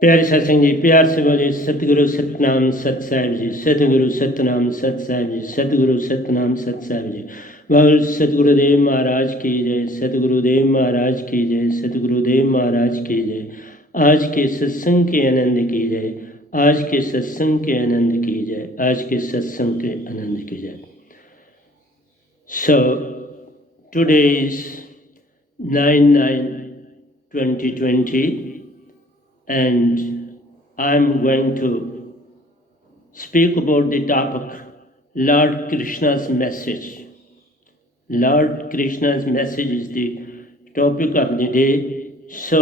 प्यारे सत्संग जी, प्यार से बोले सतगुरु सतनाम सत साहिब जी, सतगुरु सतनाम सत साहिब जी, सतगुरु सतनाम सत साहिब जी। बोल सतगुरुदेव महाराज की जय, सतगुरुदेव महाराज की जय, सतगुरुदेव महाराज की जय। आज के सत्संग के आनंद की जय, आज के सत्संग के आनंद की जय, आज के सत्संग के आनंद की जय। So today is 9/9/2020 and I am going to speak about the topic Lord Krishna's message. Lord Krishna's message is the topic of the day. So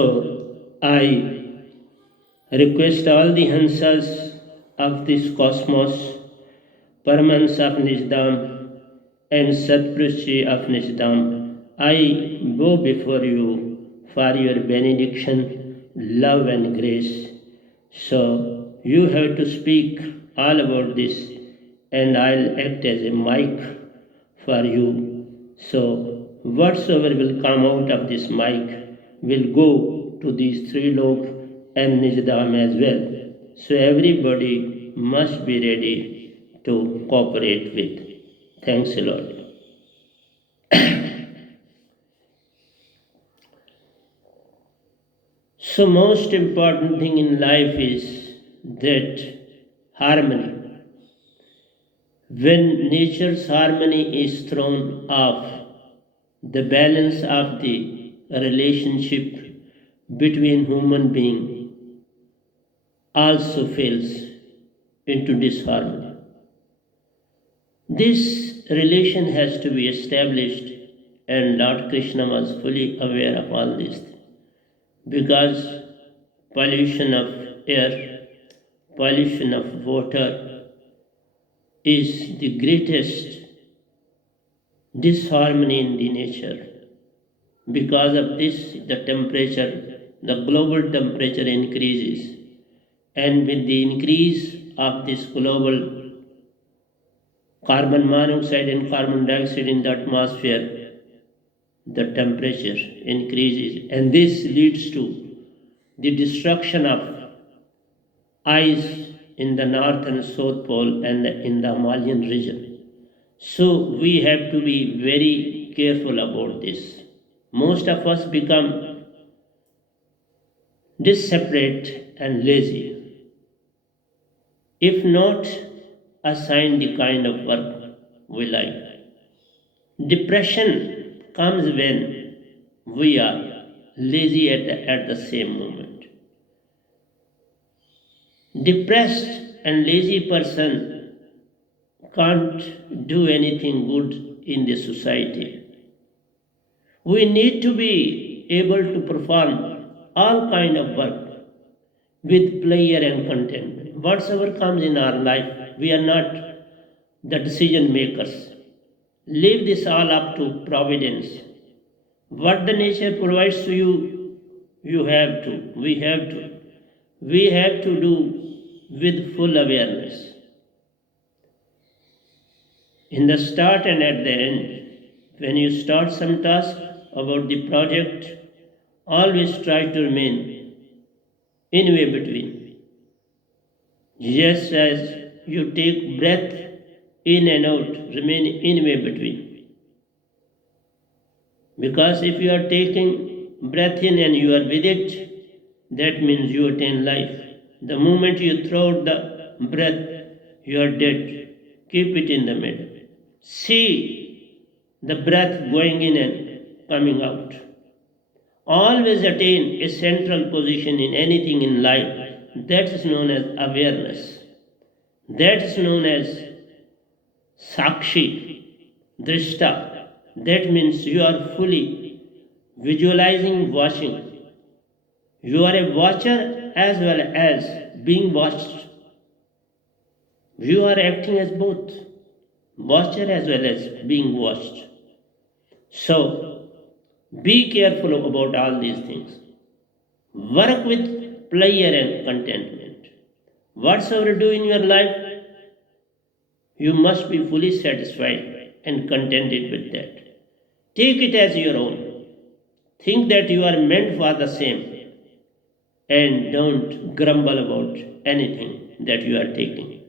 I request all the Hansas of this cosmos, Paramans of Nijdam and Satpurushi of Nijdam, I bow before you for your benediction, love and grace. So you have to speak all about this and I'll act as a mic for you. So whatsoever will come out of this mic will go to these three lok and Nijdam as well. So everybody must be ready to cooperate with. Thanks a lot. So most important thing in life is that harmony. When nature's harmony is thrown off, the balance of the relationship between human being also fails into disharmony. This relation has to be established, and Lord Krishna was fully aware of all this because pollution of air, pollution of water is the greatest disharmony in the nature. Because of this, the temperature, the global temperature increases, and with the increase of this global carbon monoxide and carbon dioxide in the atmosphere, the temperature increases, and this leads to the destruction of ice in the north and south pole and in the Himalayan region. So we have to be very careful about this. Most of us become disseparate and lazy if not assigned the kind of work we like. Depression comes when we are lazy at the same moment. Depressed and lazy person can't do anything good in the society. We need to be able to perform all kind of work with pleasure and contentment. Whatsoever comes in our life, we are not the decision makers. Leave this all up to providence. What the nature provides to you, you have to, we have to. We have to do with full awareness. In the start and at the end, when you start some task about the project, always try to remain in way between. Just as you take breath in and out, remain in way between. Because if you are taking breath in and you are with it, that means you attain life. The moment you throw out the breath, you are dead. Keep it in the middle. See the breath going in and coming out. Always attain a central position in anything in life. That is known as awareness. That is known as sakshi, drishta. That means you are fully visualizing, watching. You are a watcher as well as being watched. You are acting as both, watcher as well as being watched. So, be careful about all these things. Work with pleasure and contentment. Whatsoever you do in your life, you must be fully satisfied and contented with that. Take it as your own. Think that you are meant for the same. and don't grumble about anything that you are taking.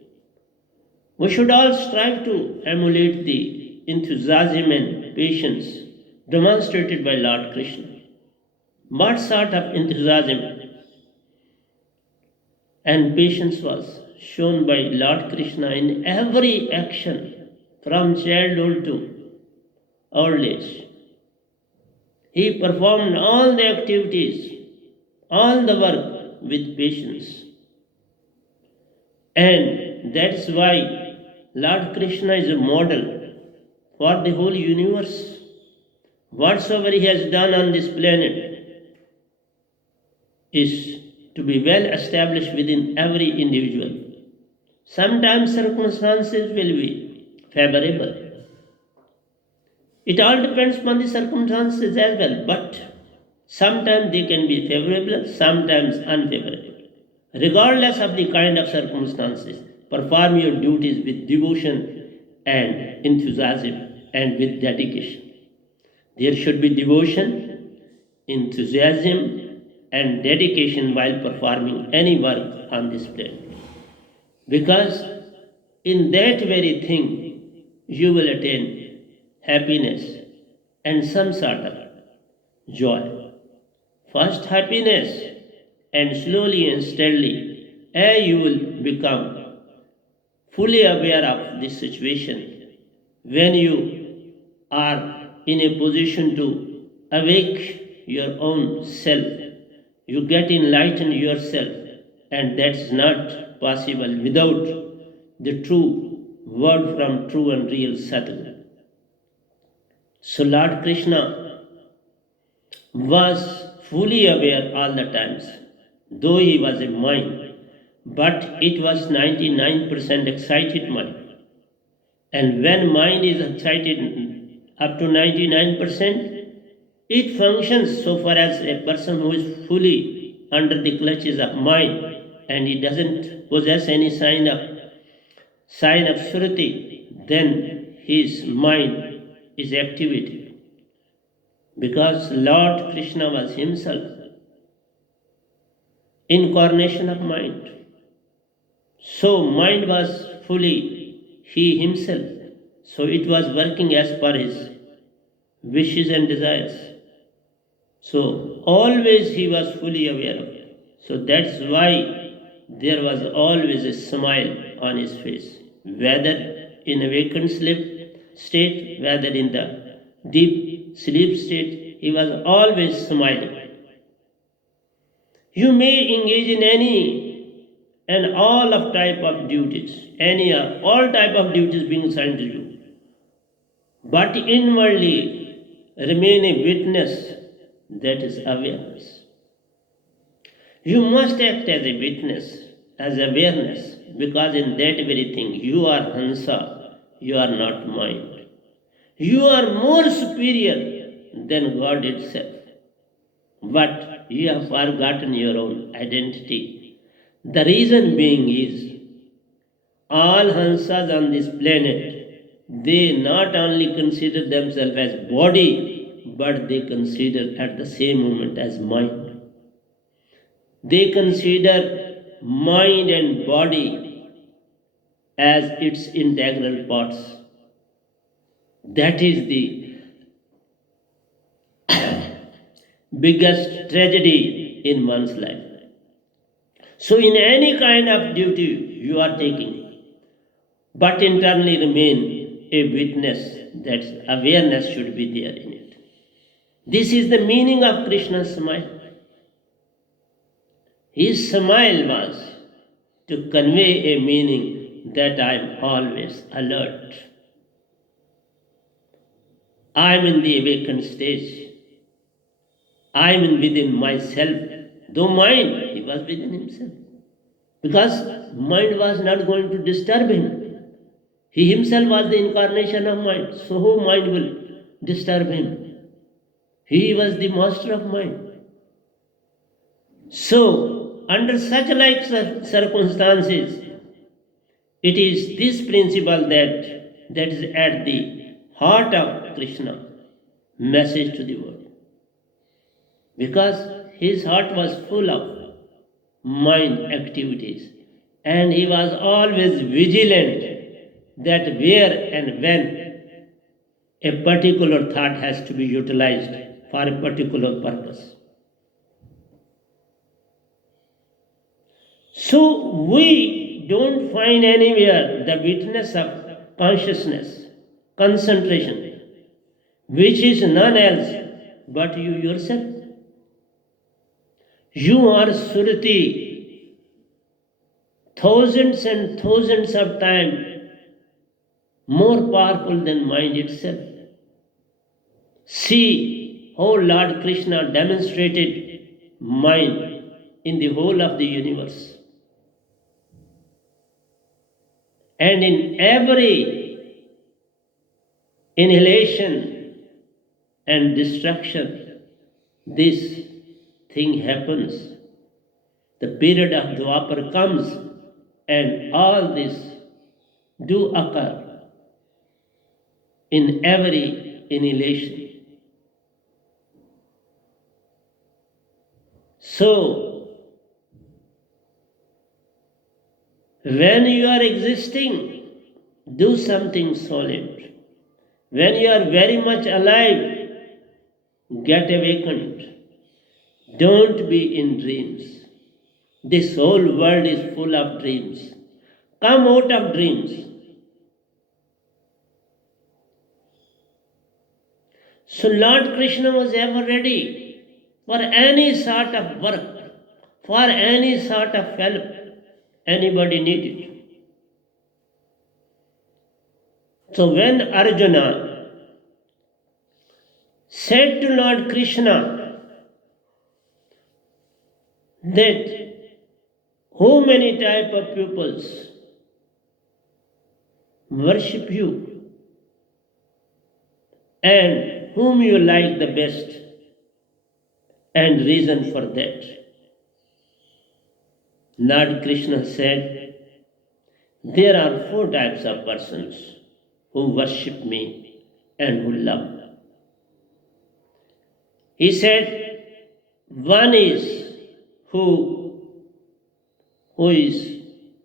We should all strive to emulate the enthusiasm and patience demonstrated by Lord Krishna. What sort of enthusiasm and patience was shown by Lord Krishna in every action from childhood to old age. He performed all the activities, all the work with patience. And that's why Lord Krishna is a model for the whole universe. Whatsoever he has done on this planet is to be well established within every individual. Sometimes circumstances will be favorable. It all depends upon the circumstances as well, but sometimes they can be favorable, sometimes unfavorable. Regardless of the kind of circumstances, perform your duties with devotion and enthusiasm and with dedication. There should be devotion, enthusiasm, and dedication while performing any work on this planet. Because in that very thing you will attain happiness and some sort of joy. First happiness, and slowly and steadily, as you will become fully aware of this situation, when you are in a position to awake your own self, you get enlightened yourself, and that's not possible without the true word from true and real Sadhu. So Lord Krishna was fully aware all the times, though he was a mind, but it was 99% excited mind. And when mind is excited up to 99%, it functions so far as a person who is fully under the clutches of mind and he doesn't possess any sign of Shruti, then his mind is activated. Because Lord Krishna was himself incarnation of mind. So mind was fully he himself. So it was working as per his wishes and desires. So always he was fully aware of it. So that's why there was always a smile on his face, whether in awakened sleep state, whether in the deep sleep state, he was always smiling. You may engage in any and all of type of duties, any or all type of duties being assigned to you, but inwardly remain a witness, that is awareness. You must act as a witness, as awareness, because in that very thing you are Hansa, you are not mind. You are more superior than God itself. But you have forgotten your own identity. The reason being is all Hansas on this planet, they not only consider themselves as body, but they consider at the same moment as mind. They consider mind and body as its integral parts. That is the biggest tragedy in one's life. So, in any kind of duty you are taking, but internally remain a witness, that awareness should be there in it. This is the meaning of Krishna's smile. His smile was to convey a meaning that I am always alert. I am in the awakened stage. I am within myself. Though mind, he was within himself. Because mind was not going to disturb him. He himself was the incarnation of mind. So who mind will disturb him? He was the master of mind. So, under such like circumstances, it is this principle that is at the heart of Krishna message to the world. Because his heart was full of mind activities. And he was always vigilant that where and when a particular thought has to be utilized for a particular purpose. So we don't find anywhere the witness of consciousness, concentration, which is none else but you yourself. You are Surati thousands and thousands of times more powerful than mind itself. See how Lord Krishna demonstrated mind in the whole of the universe. And in every inhalation and destruction, this thing happens. The period of Dwapar comes and all this do occur in every inhalation. So, when you are existing, do something solid. When you are very much alive, get awakened. Don't be in dreams. This whole world is full of dreams. Come out of dreams. So Lord Krishna was ever ready for any sort of work, for any sort of help anybody needed. So when Arjuna said to Lord Krishna that how many type of pupils worship you and whom you like the best, and reason for that. Lord Krishna said, there are 4 types of persons who worship me and who love me. He said, one is who is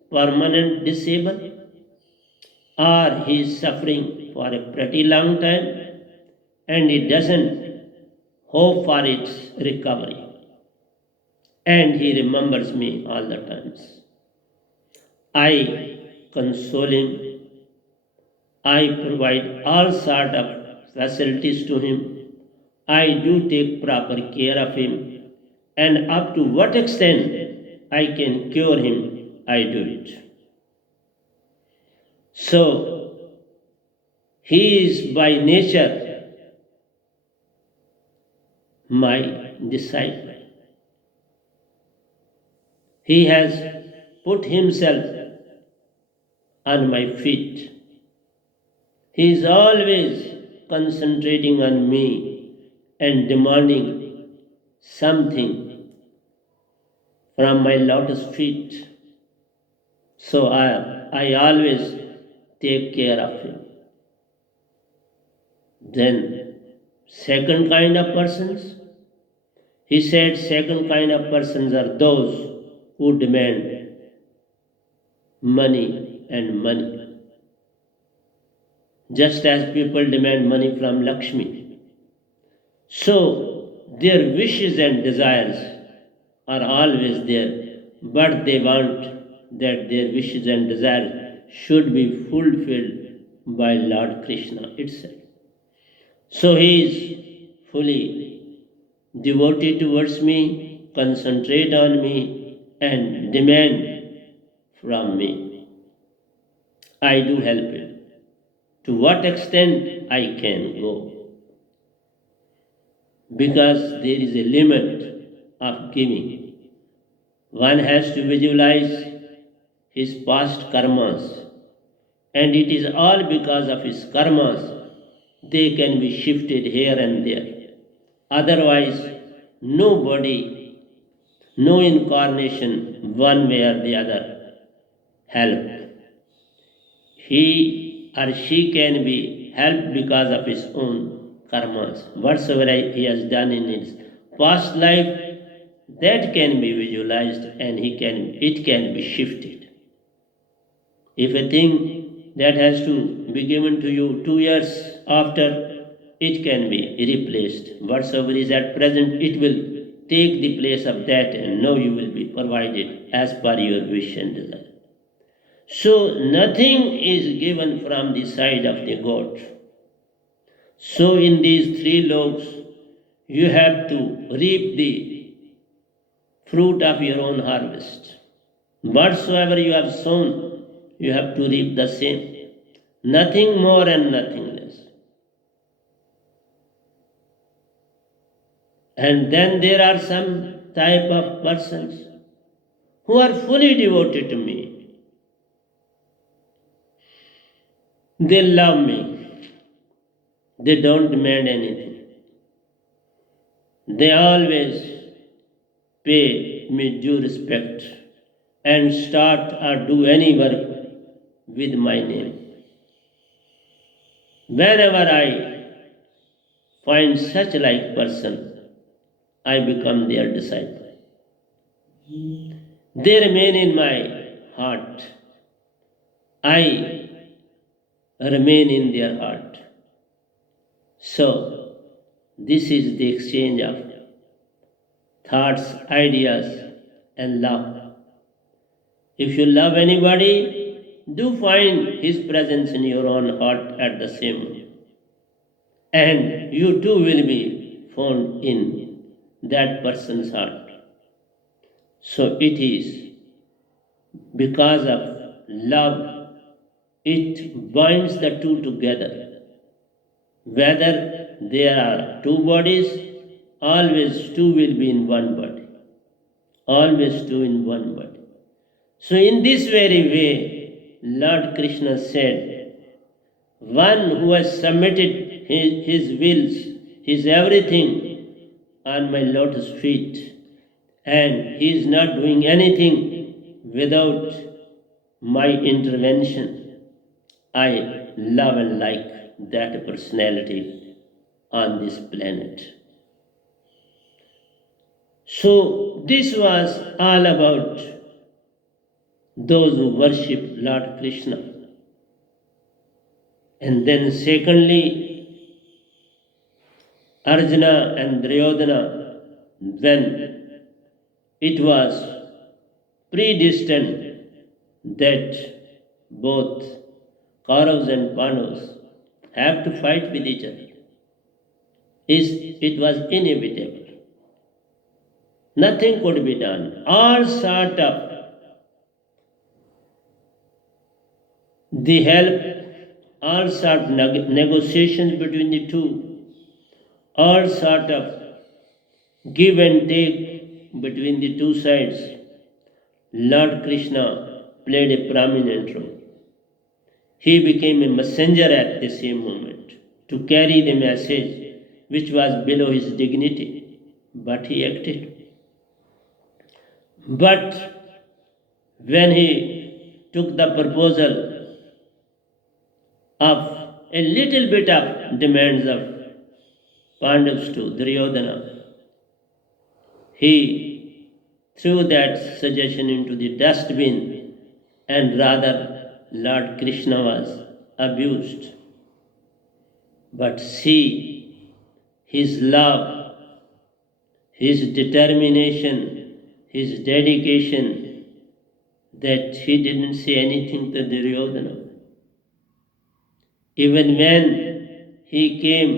permanent disabled, or he is suffering for a pretty long time and he doesn't hope for its recovery. And he remembers me all the times. I console him. I provide all sort of facilities to him. I do take proper care of him. And up to what extent I can cure him, I do it. So, he is by nature my disciple. He has put himself on my feet. He is always concentrating on me and demanding something from my lotus feet. So I always take care of him. Then, second kind of persons, he said, second kind of persons are those who demand money and money. Just as people demand money from Lakshmi. So, their wishes and desires are always there, but they want that their wishes and desires should be fulfilled by Lord Krishna itself. So he is fully devoted towards me, concentrate on me, and demand from me. I do help him. To what extent I can go? Because there is a limit of giving. One has to visualize his past karmas, and it is all because of his karmas they can be shifted here and there. Otherwise, nobody, no incarnation, one way or the other, help. He or she can be helped because of his own karmas. Whatsoever he has done in his past life, that can be visualized and it can be shifted. If a thing that has to be given to you 2 years after, it can be replaced. Whatsoever is at present, it will take the place of that, and now you will be provided as per your wish and desire. So nothing is given from the side of the God. So in these three loks, you have to reap the fruit of your own harvest. Whatsoever you have sown, you have to reap the same. Nothing more and nothing less. And then there are some type of persons who are fully devoted to me. They love me. They don't demand anything. They always pay me due respect and start or do any work with my name. Whenever I find such like person, I become their disciple. They remain in my heart. I remain in their heart. So, this is the exchange of thoughts, ideas, and love. If you love anybody, do find his presence in your own heart at the same moment. And you too will be found in that person's heart. So it is because of love, it binds the two together. Whether there are two bodies, always two will be in one body. Always two in one body. So in this very way, Lord Krishna said, one who has submitted his wills, his everything on my lotus feet, and he is not doing anything without my intervention, I love and like that personality on this planet. So this was all about those who worship Lord Krishna. And then secondly, Arjuna and Duryodhana, when it was predestined that both Kauravas and Pandavas have to fight with each other, it was inevitable. Nothing could be done. All sort of the help, all sort of negotiations between the two, all sort of give and take between the two sides, Lord Krishna played a prominent role. He became a messenger at the same moment to carry the message which was below his dignity, but he acted. But when he took the proposal of a little bit of demands of Pandavas to Duryodhana, he threw that suggestion into the dustbin, and rather Lord Krishna was abused. But see his love, his determination, his dedication, that he didn't say anything to Duryodhana. Even when he came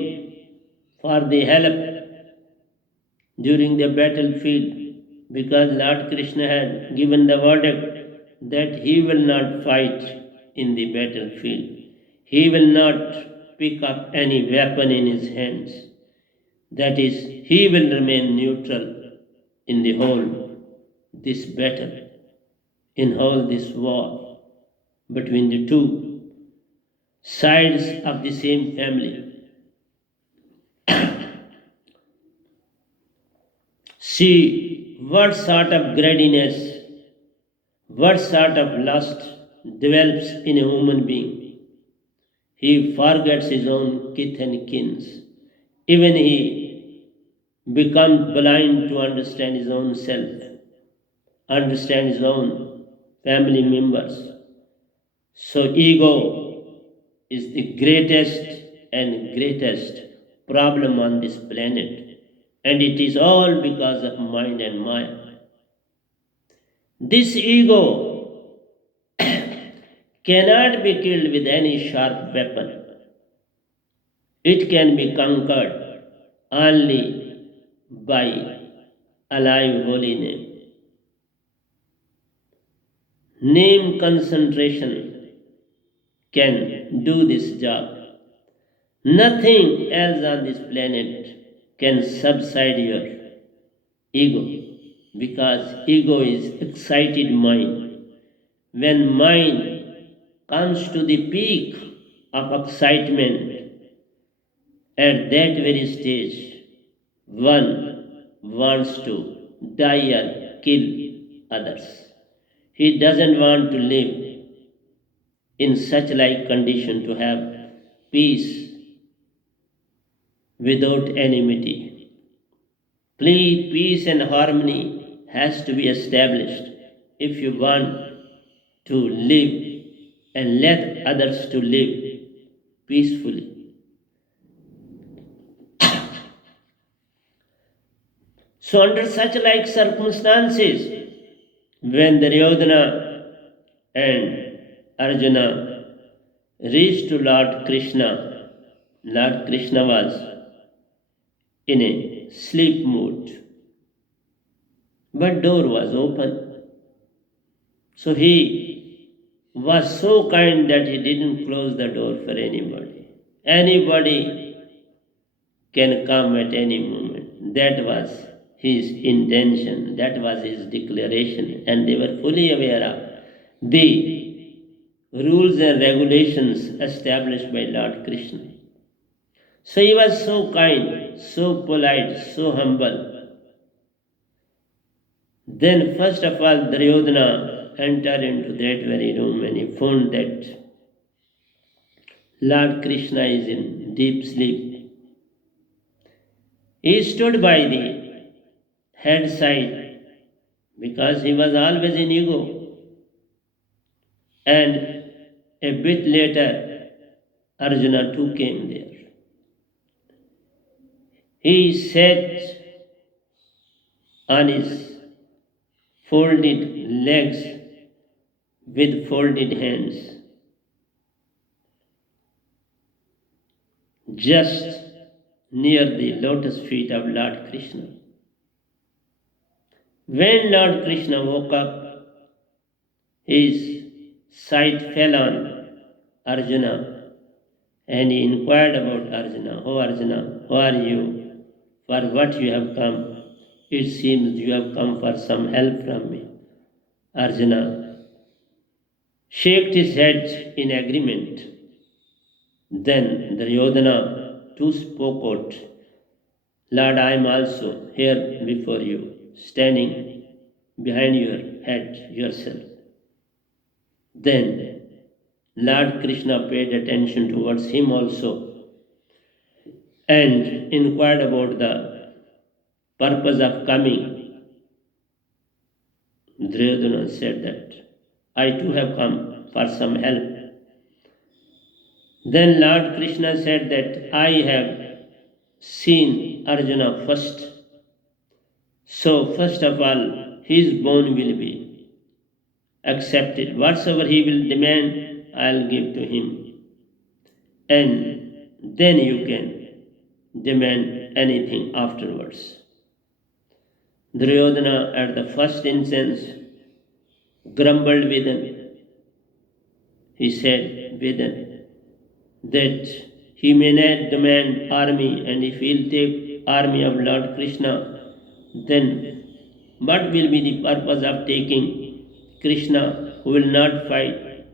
for the help during the battlefield, because Lord Krishna had given the verdict that he will not fight in the battlefield. He will not pick up any weapon in his hands. That is, he will remain neutral in the whole this battle, in all this war between the two sides of the same family. See what sort of greediness, what sort of lust develops in a human being. He forgets his own kith and kins. Even he become blind to understand his own self, understand his own family members. So ego is the greatest problem on this planet. And it is all because of mind and Maya. This ego cannot be killed with any sharp weapon. It can be conquered only by alive holy name. Name concentration can do this job. Nothing else on this planet can subside your ego, because ego is excited mind. When mind comes to the peak of excitement, at that very stage, one wants to die or kill others. He doesn't want to live in such like condition, to have peace without enmity. Peace and harmony has to be established if you want to live and let others to live peacefully. So under such like circumstances, when Duryodhana and Arjuna reached to Lord Krishna, Lord Krishna was in a sleep mood, but door was open. So he was so kind that he didn't close the door for anybody. Anybody can come at any moment. That was his intention, that was his declaration, and they were fully aware of the rules and regulations established by Lord Krishna. So he was so kind, so polite, so humble. Then first of all, Duryodhana entered into that very room and he found that Lord Krishna is in deep sleep. He stood by the head side because he was always in ego. And a bit later, Arjuna too came there. He sat on his folded legs with folded hands, just near the lotus feet of Lord Krishna. When Lord Krishna woke up, his sight fell on Arjuna and he inquired about Arjuna. Oh Arjuna, who are you? For what you have come? It seems you have come for some help from me. Arjuna shook his head in agreement. Then Duryodhana too spoke out. Lord, I am also here before you, standing behind your head yourself. Then Lord Krishna paid attention towards him also and inquired about the purpose of coming. Duryodhana said that I too have come for some help. Then Lord Krishna said that I have seen Arjuna first. So first of all, his boon will be accepted. Whatsoever he will demand, I'll give to him. And then you can demand anything afterwards. Duryodhana at the first instance grumbled within. He said within that he may not demand army, and if he'll take army of Lord Krishna, then what will be the purpose of taking Krishna who will not fight?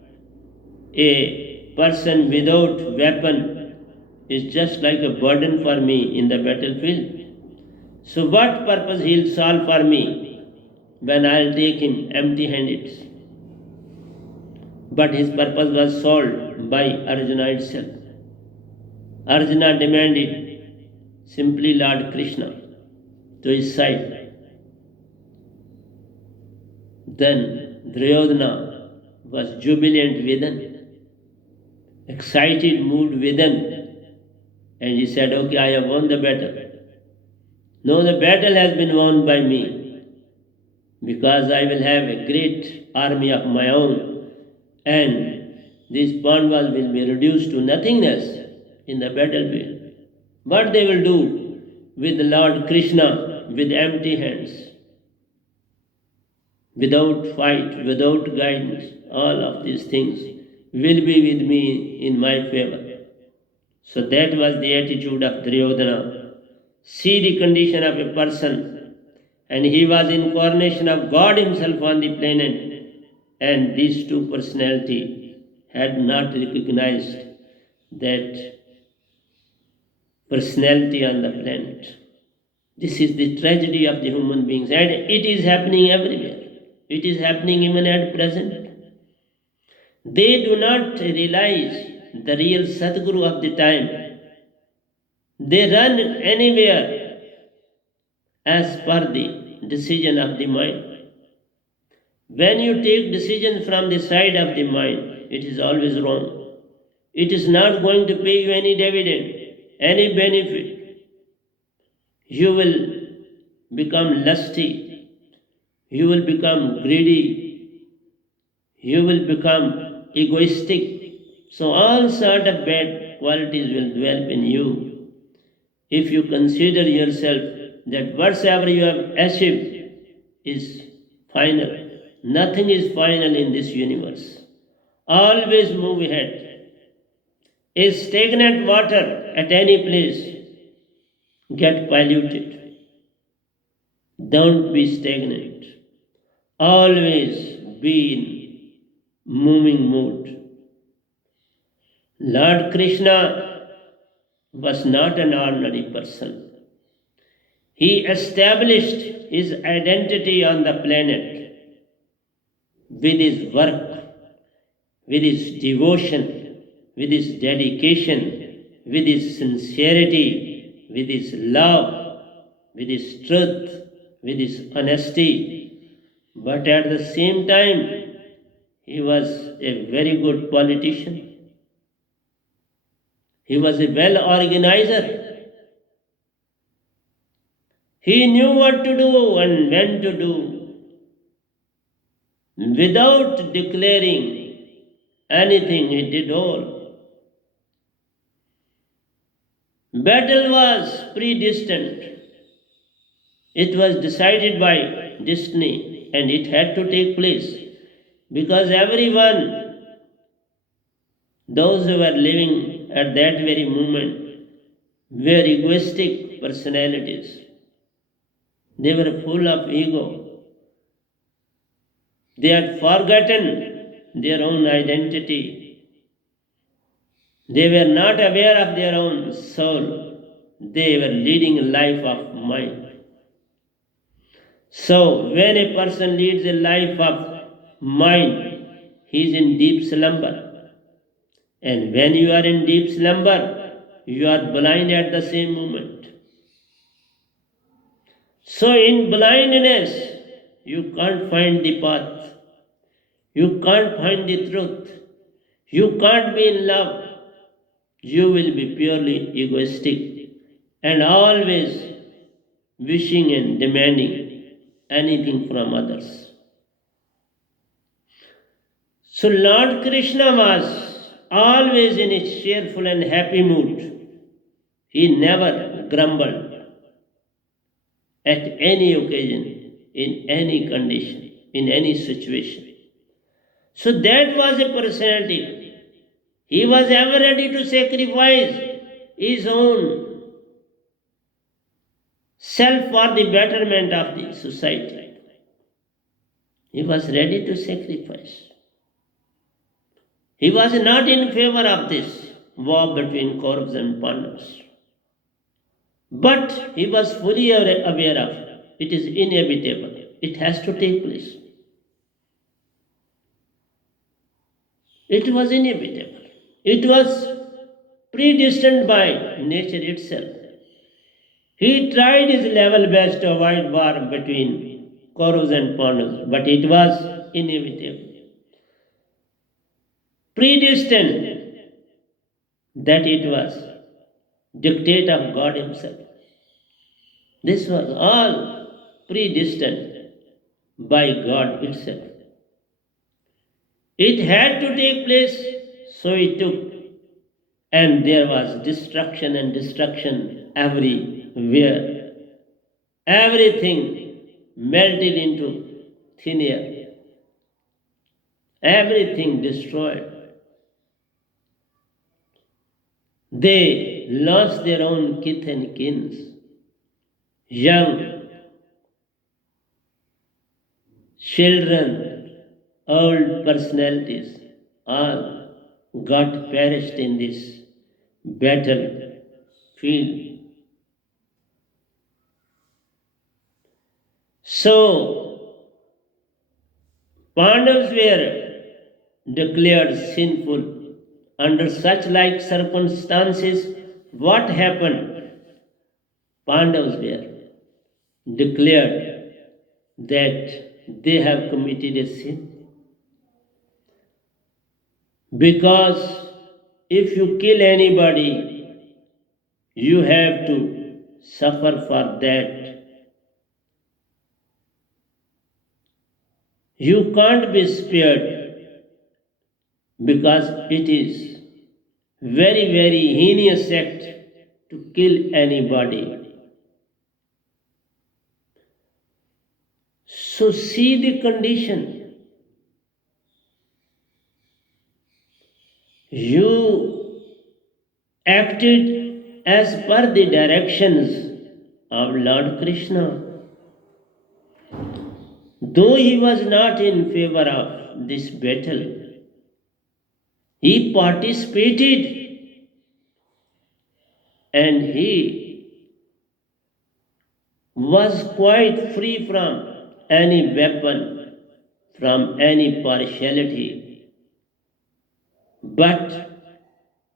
A person without weapon is just like a burden for me in the battlefield. So what purpose he'll solve for me when I'll take him empty-handed? But his purpose was solved by Arjuna itself. Arjuna demanded simply Lord Krishna. to his side. Then Duryodhana was jubilant within, excited mood within, and he said, okay, I have won the battle. No, the battle has been won by me, because I will have a great army of my own, and these Pandavas will be reduced to nothingness in the battlefield. What they will do with Lord Krishna with empty hands, without fight, without guidance, all of these things will be with me in my favor. So that was the attitude of Duryodhana. See the condition of a person, and he was incarnation of God himself on the planet, and these two personalities had not recognized that personality on the planet. This is the tragedy of the human beings, and it is happening everywhere. It is happening even at present. They do not realize the real Sadguru of the time. They run anywhere as per the decision of the mind. When you take decision from the side of the mind, it is always wrong. It is not going to pay you any dividend, any benefit. You will become lusty. You will become greedy. You will become egoistic. So all sort of bad qualities will develop in you. If you consider yourself that whatsoever you have achieved is final, nothing is final in this universe. Always move ahead. A stagnant water at any place get polluted. Don't be stagnant. Always be in moving mood. Lord Krishna was not an ordinary person. He established his identity on the planet with his work, with his devotion, with his dedication, with his sincerity, with his love, with his truth, with his honesty. But at the same time, he was a very good politician. He was a well organizer. He knew what to do and when to do without declaring anything. He did all. Battle was predestined. It was decided by destiny, and it had to take place because everyone, those who were living at that very moment, were egoistic personalities. They were full of ego. They had forgotten their own identity. They were not aware of their own soul. They were leading a life of mind. So, when a person leads a life of mind, he is in deep slumber. And when you are in deep slumber, you are blind at the same moment. So, in blindness, you can't find the path. You can't find the truth. You can't be in love. You will be purely egoistic and always wishing and demanding anything from others. So Lord Krishna was always in a cheerful and happy mood. He never grumbled at any occasion, in any condition, in any situation. So that was a personality. He was ever ready to sacrifice his own self for the betterment of the society. He was ready to sacrifice. He was not in favor of this war between Kauravas and Pandavas. But he was fully aware of it is inevitable. It has to take place. It was inevitable. It was predestined by nature itself. He tried his level best to avoid war between Kauravas and Pandavas, but it was inevitable, predestined that it was dictate of God Himself. This was all predestined by God itself. It had to take place, so it took, and there was destruction and destruction everywhere. Everything melted into thin air, everything destroyed. They lost their own kith and kins, young, children, old personalities, all got perished in this battlefield. So, Pandavas were declared sinful. Under such like circumstances, what happened? Pandavas were declared that they have committed a sin. Because if you kill anybody, you have to suffer for that. You can't be spared because it is very, very heinous act to kill anybody. So see the condition. You acted as per the directions of Lord Krishna. Though he was not in favor of this battle, he participated and he was quite free from any weapon, from any partiality. But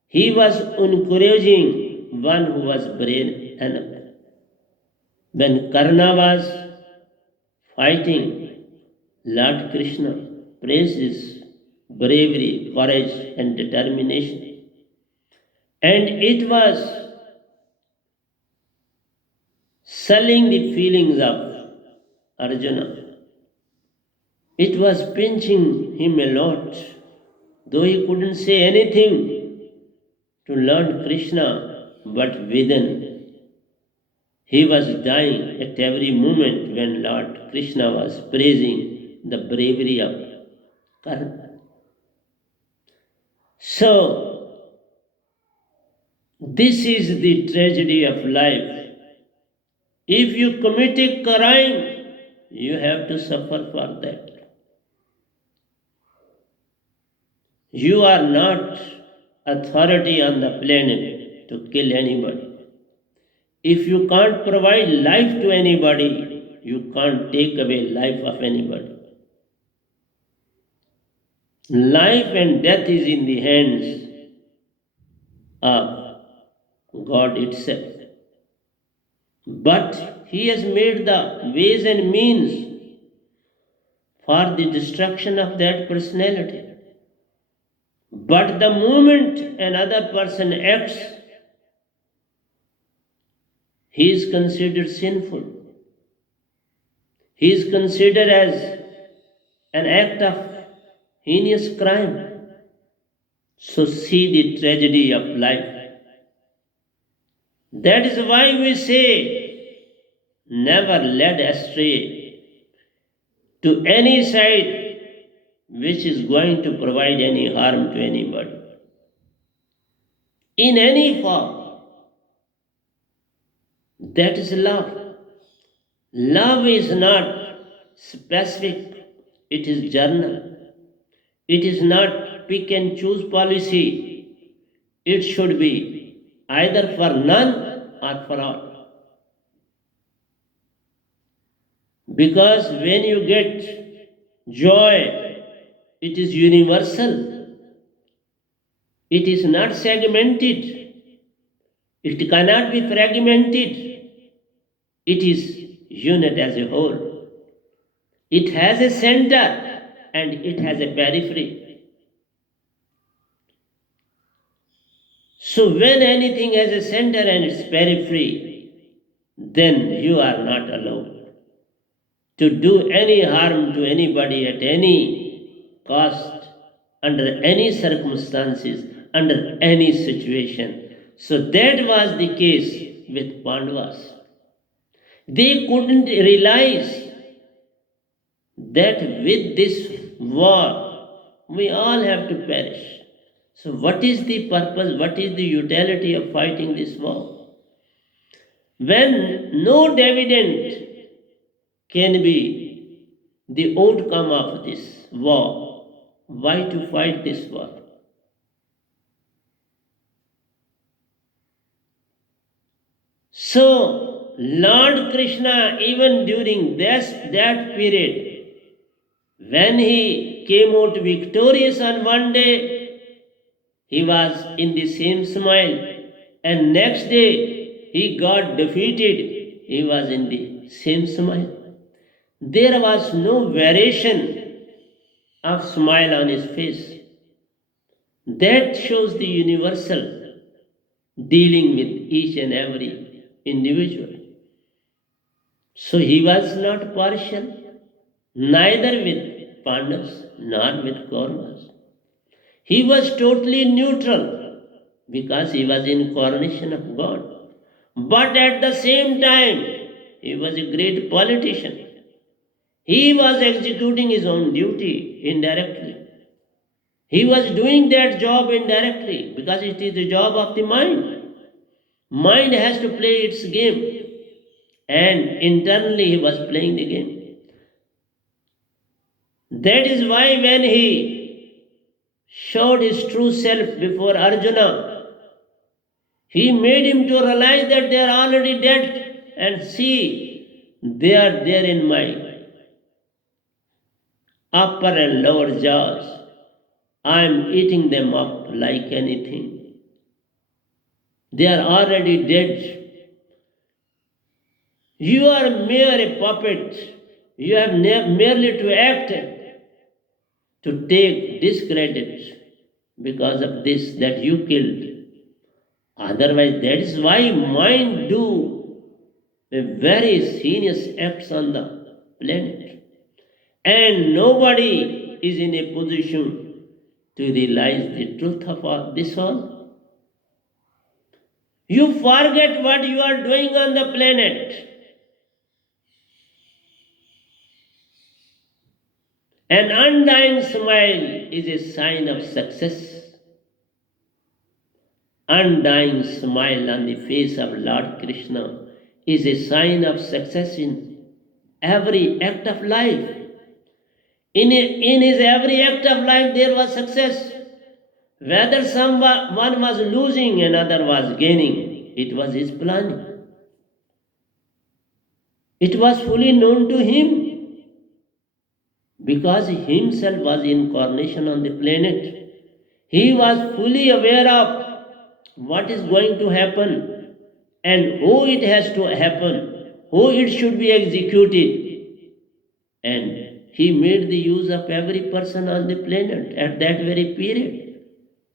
he was encouraging one who was brave enough. When Karna was fighting, Lord Krishna praised his bravery, courage, and determination. And it was sullying the feelings of Arjuna. It was pinching him a lot, though he couldn't say anything to Lord Krishna, but within he was dying at every moment when Lord Krishna was praising the bravery of Karna. So, this is the tragedy of life. If you commit a crime, you have to suffer for that. You are not authority on the planet to kill anybody. If you can't provide life to anybody, you can't take away life of anybody. Life and death is in the hands of God itself. But He has made the ways and means for the destruction of that personality. But the moment another person acts, he is considered sinful. He is considered as an act of heinous crime. So see the tragedy of life. That is why we say, never led astray to any side which is going to provide any harm to anybody. In any form. That is love. Love is not specific, it is general. It is not pick and choose policy. It should be either for none or for all. Because when you get joy, it is universal. It is not segmented. It cannot be fragmented. It is unit as a whole. It has a center and it has a periphery. So when anything has a center and its periphery, then you are not allowed to do any harm to anybody at any cost, under any circumstances, under any situation. So that was the case with Pandavas. They couldn't realize that with this war, we all have to perish. So, what is the purpose, what is the utility of fighting this war? When no dividend can be the outcome of this war, why to fight this war? So, Lord Krishna, even during that period, when he came out victorious on one day, he was in the same smile, and next day he got defeated, he was in the same smile. There was no variation of smile on his face. That shows the universal dealing with each and every individual. So he was not partial, neither with Pandavas nor with Kauravas. He was totally neutral because he was incarnation of God. But at the same time, he was a great politician. He was executing his own duty indirectly. He was doing that job indirectly because it is the job of the mind. Mind has to play its game, and internally he was playing the game. That is why when he showed his true self before Arjuna, he made him to realize that they are already dead, and see, they are there in my upper and lower jaws. I am eating them up like anything. They are already dead. You are mere a puppet. You have merely to act to take discredit because of this that you killed. Otherwise, that is why mind do a very heinous acts on the planet. And nobody is in a position to realize the truth of all this all. You forget what you are doing on the planet. An undying smile is a sign of success. Undying smile on the face of Lord Krishna is a sign of success in every act of life. In his every act of life there was success. Whether someone was losing, another was gaining, it was his planning. It was fully known to him because he himself was incarnation on the planet. He was fully aware of what is going to happen and how it has to happen, how it should be executed. And he made the use of every person on the planet at that very period.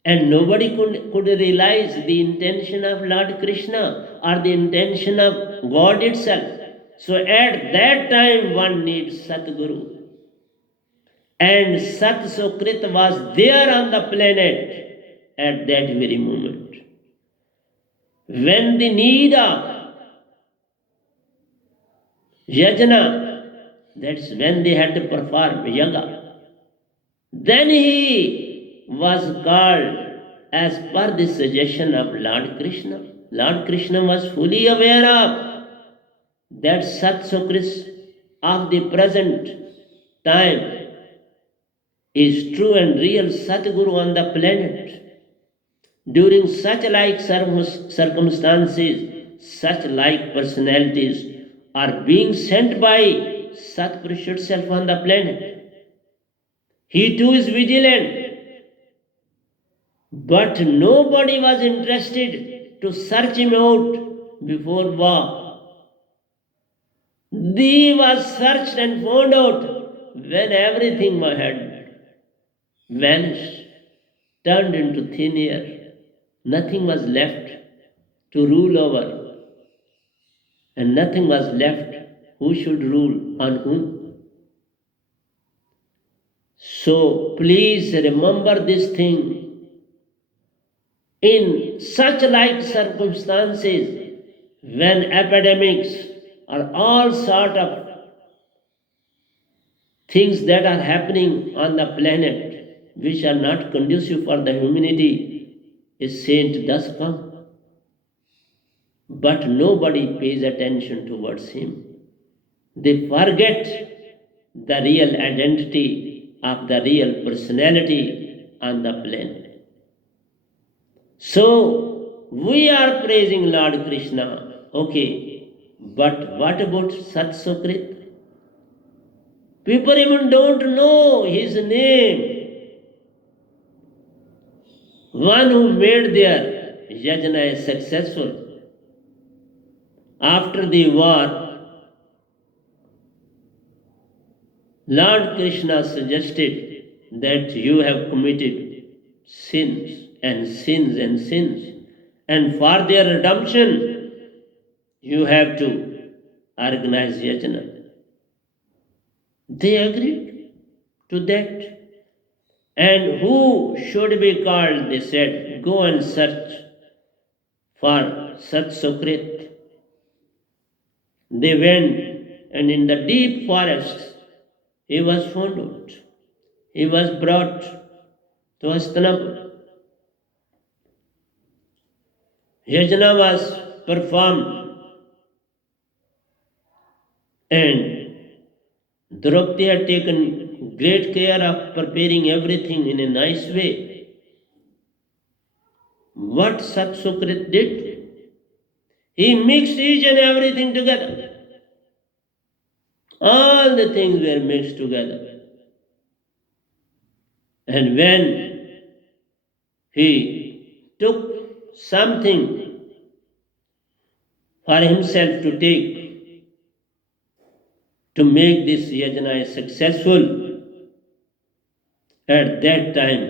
And nobody could realize the intention of Lord Krishna or the intention of God itself. So at that time one needs Satguru. And Sat Sukrit was there on the planet at that very moment. When the need of yajna, that's when they had to perform yoga, then he was called as per the suggestion of Lord Krishna. Lord Krishna was fully aware of that Sat Sukrit of the present time is true and real Satguru on the planet. During such like circumstances, such like personalities are being sent by Satpurush itself on the planet. He too is vigilant, but nobody was interested to search him out before war. Thee was searched and found out when everything had vanished, turned into thin air. Nothing was left to rule over, and nothing was left who should rule on whom. So please remember this thing. In such like circumstances, when epidemics or all sort of things that are happening on the planet which are not conducive for the humanity, a saint does come. But nobody pays attention towards him. They forget the real identity of the real personality on the planet. So, we are praising Lord Krishna, okay, but what about Sat Sukrit? People even don't know his name. One who made their yajna successful. After the war, Lord Krishna suggested that you have committed sins and sins and sins, and for their redemption, you have to organize yajna. They agreed to that. And who should be called? They said, go and search for Sat Sukrit. They went, and in the deep forests, he was found out. He was brought to Hastinapur. Yajna was performed, and Draupadi had taken great care of preparing everything in a nice way. What Sat Sukrit did, he mixed each and everything together. All the things were mixed together. And when he took something for himself to take to make this yajna successful, at that time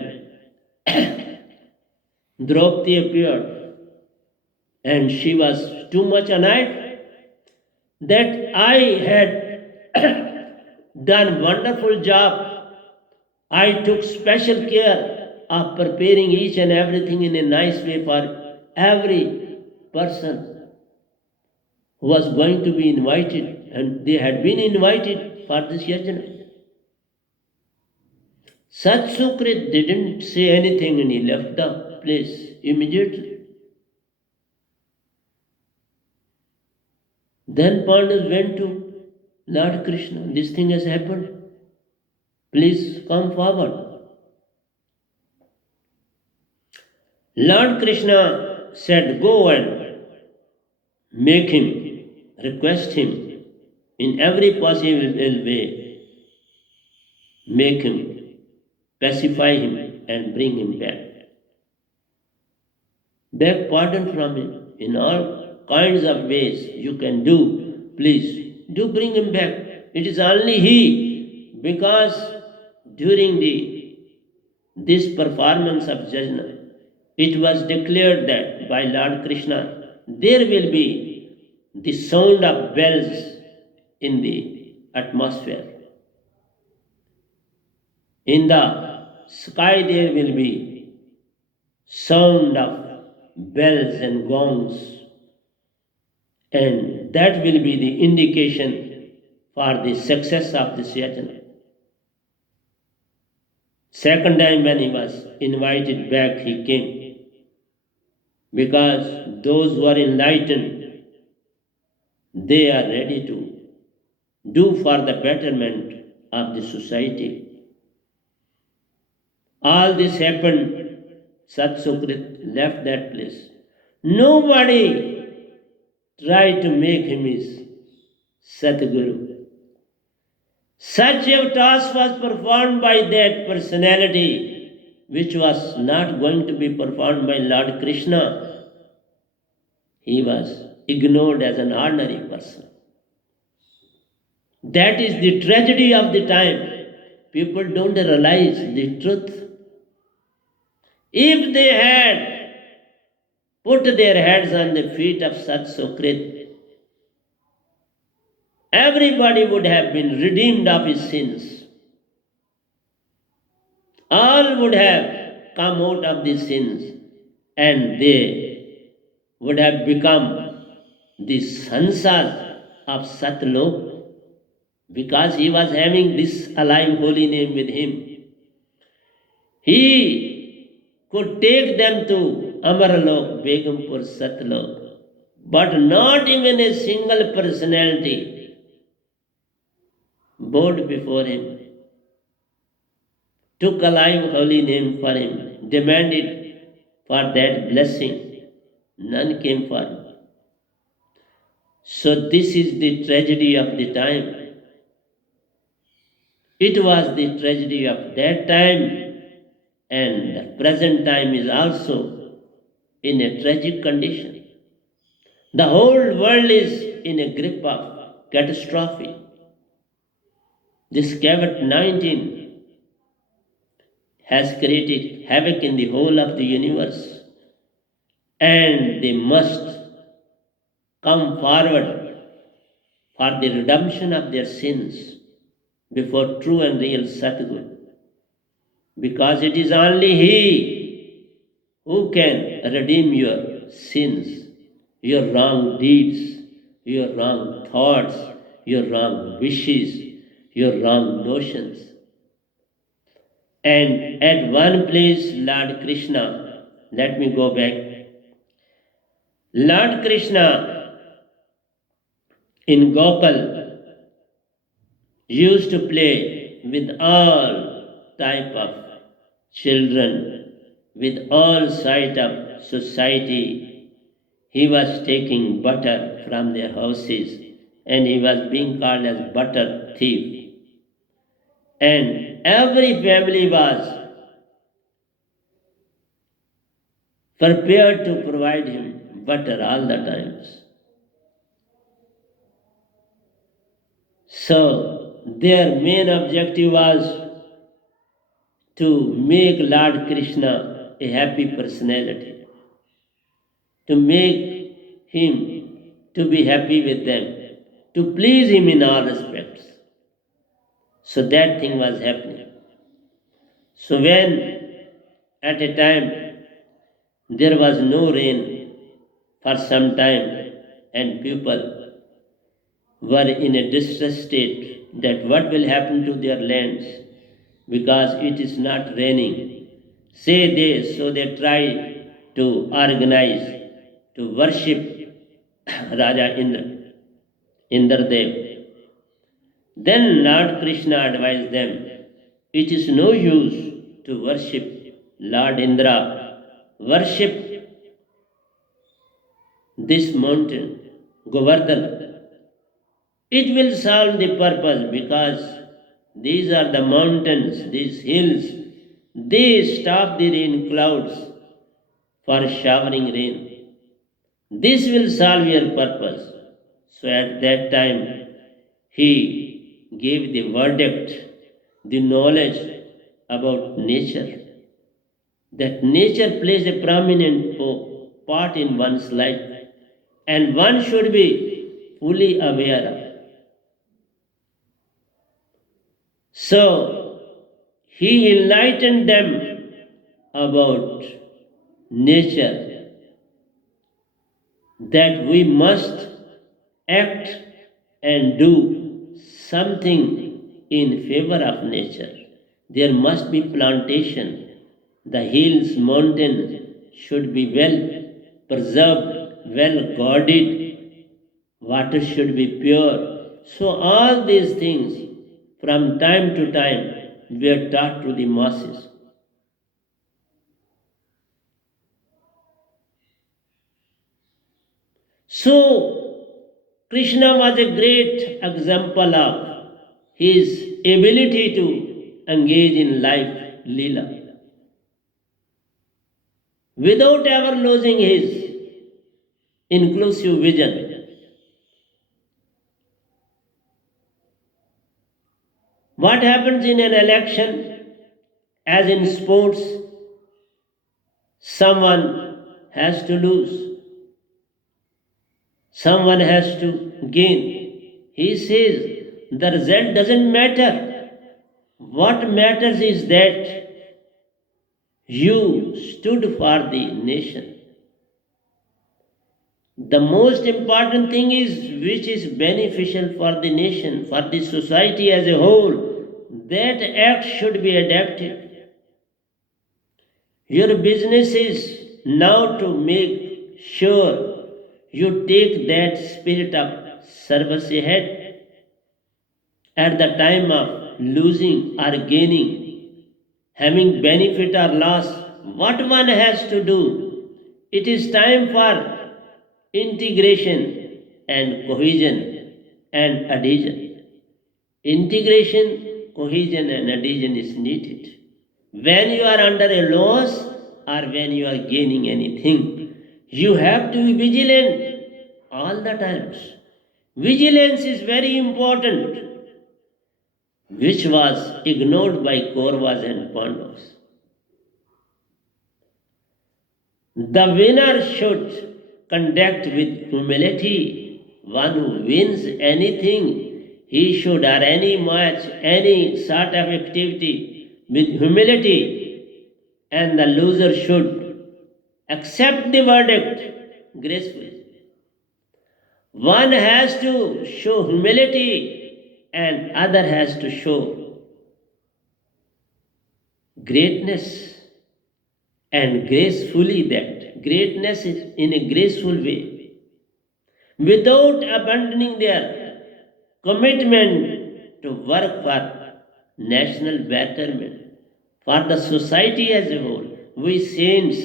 Draupadi appeared, and she was too much annoyed that I had done wonderful job. I took special care of preparing each and everything in a nice way for every person who was going to be invited, and they had been invited for this yajna. Sat Sukrit didn't say anything, and he left the place immediately. Then Pandavas went to Lord Krishna. This thing has happened. Please come forward. Lord Krishna said, go and make him, request him in every possible way. Make him, pacify him, and bring him back. Beg pardon from him in all kinds of ways you can do. Please do bring him back. It is only he, because during this performance of jajna, it was declared that by Lord Krishna there will be the sound of bells in the atmosphere. In the sky there will be sound of bells and gongs, and that will be the indication for the success of this yajna. Second time when he was invited back, he came, because those who are enlightened, they are ready to do for the betterment of the society. All this happened. Sat Sukrit left that place. Nobody tried to make him his Satguru. Such a task was performed by that personality, which was not going to be performed by Lord Krishna. He was ignored as an ordinary person. That is the tragedy of the time. People don't realize the truth. If they had put their heads on the feet of such Sukrit, everybody would have been redeemed of his sins. All would have come out of these sins and they would have become the sansas of Satlok because he was having this alive holy name with him. He could take them to Amarlok, Begumpur, Satlok, but not even a single personality bowed before him, took alive holy name for him, demanded for that blessing. None came forward. So this is the tragedy of the time. It was the tragedy of that time, and the present time is also in a tragic condition. The whole world is in a grip of catastrophe. This COVID-19 has created havoc in the whole of the universe, and they must come forward for the redemption of their sins before true and real Satguru. Because it is only He who can redeem your sins, your wrong deeds, your wrong thoughts, your wrong wishes, your wrong notions. And at one place, Lord Krishna, let me go back. Lord Krishna in Gopal used to play with all type of children, with all side of society. He was taking butter from their houses and he was being called as butter thief. And every family was prepared to provide him butter all the times. So their main objective was to make Lord Krishna a happy personality, to make him to be happy with them, to please him in all respects. So that thing was happening. So when at a time there was no rain for some time and people were in a distressed state that what will happen to their lands because it is not raining. Say they, so they tried to organize to worship Raja Indradev. Then Lord Krishna advised them, it is no use to worship Lord Indra. Worship this mountain, Govardhan. It will solve the purpose because these are the mountains, these hills. They stop the rain clouds for showering rain. This will solve your purpose. So at that time, he gave the verdict, the knowledge about nature. That nature plays a prominent part in one's life and one should be fully aware of. So he enlightened them about nature, that we must act and do something in favor of nature. There must be plantation. The hills, mountains should be well preserved, well guarded. Water should be pure. So all these things from time to time were taught to the masses. So Krishna was a great example of his ability to engage in life lila without ever losing his inclusive vision. What happens in an election? As in sports, someone has to lose, someone has to gain. He says the result doesn't matter. What matters is that you stood for the nation. The most important thing is which is beneficial for the nation, for the society as a whole. That act should be adapted. Your business is now to make sure you take that spirit of service ahead at the time of losing or gaining, having benefit or loss. What one has to do, it is time for integration and cohesion and adhesion. Integration, cohesion, and adhesion is needed. When you are under a loss or when you are gaining anything, you have to be vigilant all the times. Vigilance is very important, which was ignored by Kauravas and Pandavas. The winner should conduct with humility. One who wins anything, he should, or any match, any sort of activity, with humility, and the loser should accept the verdict gracefully. One has to show humility, and other has to show greatness, and gracefully, that greatness is in a graceful way, without abandoning their commitment to work for national betterment, for the society as a whole. We saints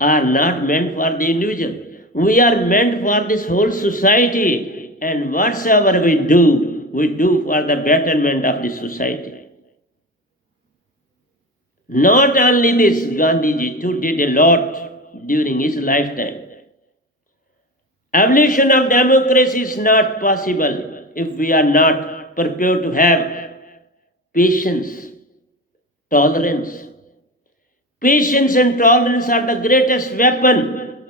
are not meant for the individual. We are meant for this whole society, and whatsoever we do for the betterment of the society. Not only this, Gandhiji too did a lot during his lifetime. Evolution of democracy is not possible if we are not prepared to have patience, tolerance. Patience and tolerance are the greatest weapon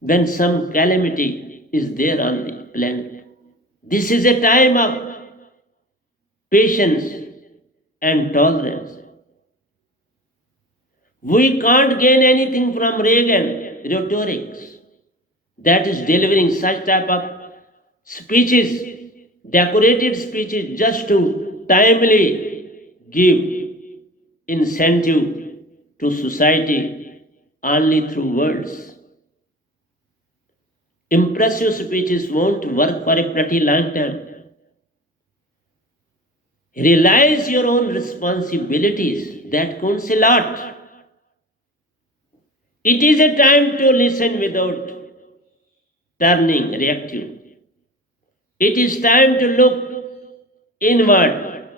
when some calamity is there on the planet. This is a time of patience and tolerance. We can't gain anything from Reagan rhetorics, that is delivering such type of speeches, decorated speeches, just to timely give incentive to society only through words. Impressive speeches won't work for a pretty long time. Realize your own responsibilities. That counts a lot. It is a time to listen without turning reactive. It is time to look inward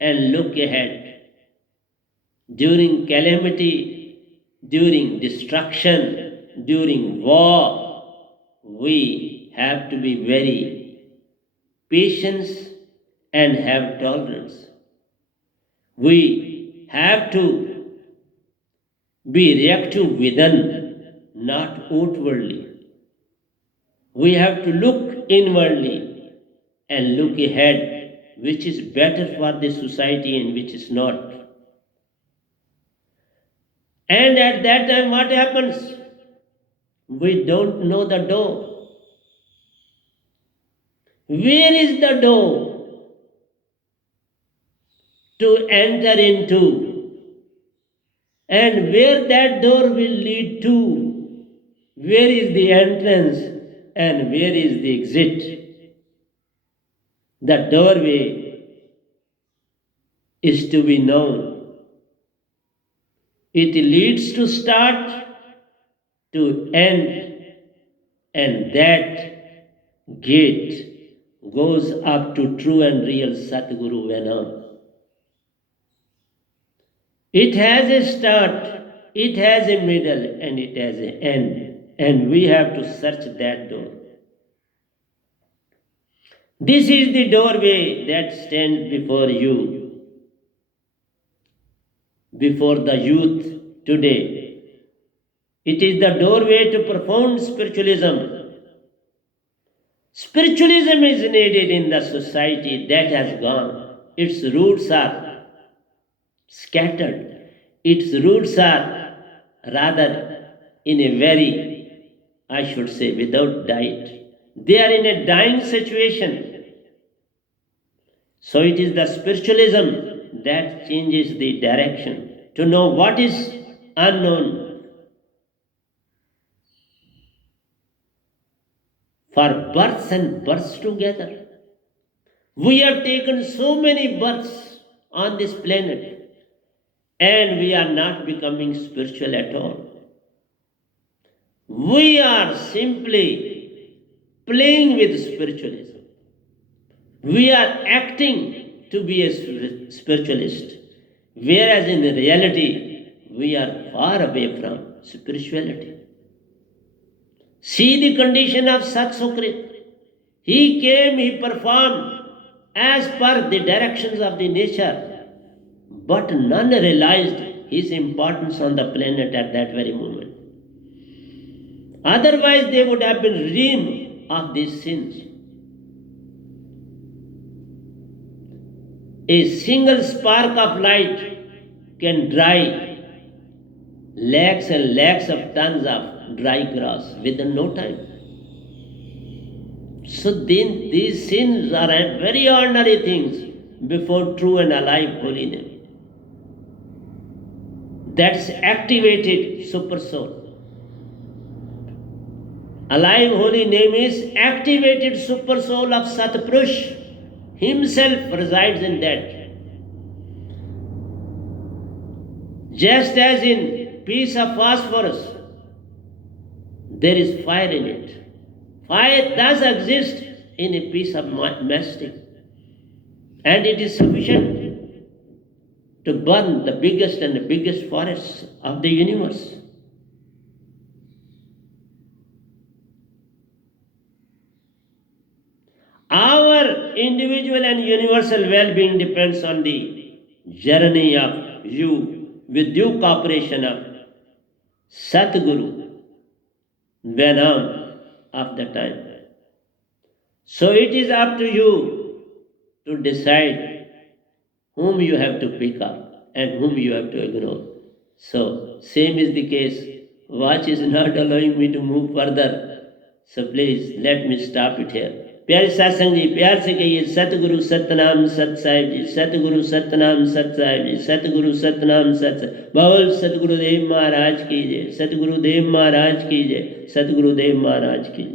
and look ahead. During calamity, during destruction, during war, we have to be very patient and have tolerance. We have to be reactive within, not outwardly. We have to look inwardly and look ahead, which is better for the society and which is not. And at that time, what happens? We don't know the door. Where is the door to enter into? And where that door will lead to? Where is the entrance and where is the exit? The doorway is to be known. It leads to start, to end, and that gate goes up to true and real Satguru Venam. It has a start, it has a middle, and it has an end. And we have to search that door. This is the doorway that stands before you, before the youth today. It is the doorway to profound spiritualism. Spiritualism is needed in the society that has gone. Its roots are scattered. Its roots are rather in a very, I should say, without diet. They are in a dying situation. So it is the spiritualism that changes the direction to know what is unknown. For births and births together. We have taken so many births on this planet and we are not becoming spiritual at all. We are simply playing with spiritualism. We are acting to be a spiritualist, whereas in reality, we are far away from spirituality. See the condition of Sat Sukrit. He came, he performed as per the directions of the nature, but none realized his importance on the planet at that very moment. Otherwise, they would have been redeemed of these sins. A single spark of light can dry lakhs and lakhs of tons of dry grass within no time. So then these sins are very ordinary things before true and alive holy name. That's activated super soul. Alive holy name is activated super soul of Satpurush. Himself resides in that. Just as in piece of phosphorus, there is fire in it. Fire does exist in a piece of mastic, and it is sufficient to burn the biggest and the biggest forests of the universe. Our individual and universal well-being depends on the journey of you with due cooperation of Satguru, Venam of the time. So it is up to you to decide whom you have to pick up and whom you have to ignore. So same is the case. Watch is not allowing me to move further. So please let me stop it here. प्यारे सासंग जी प्यार से कहिए सतगुरु सतनाम सत साहिब जी, सतगुरु सतनाम सत साहिब जी, सतगुरु सतनाम सत। बोल सतगुरुदेव महाराज की जय, सतगुरुदेव महाराज की जय, सतगुरुदेव महाराज की जय।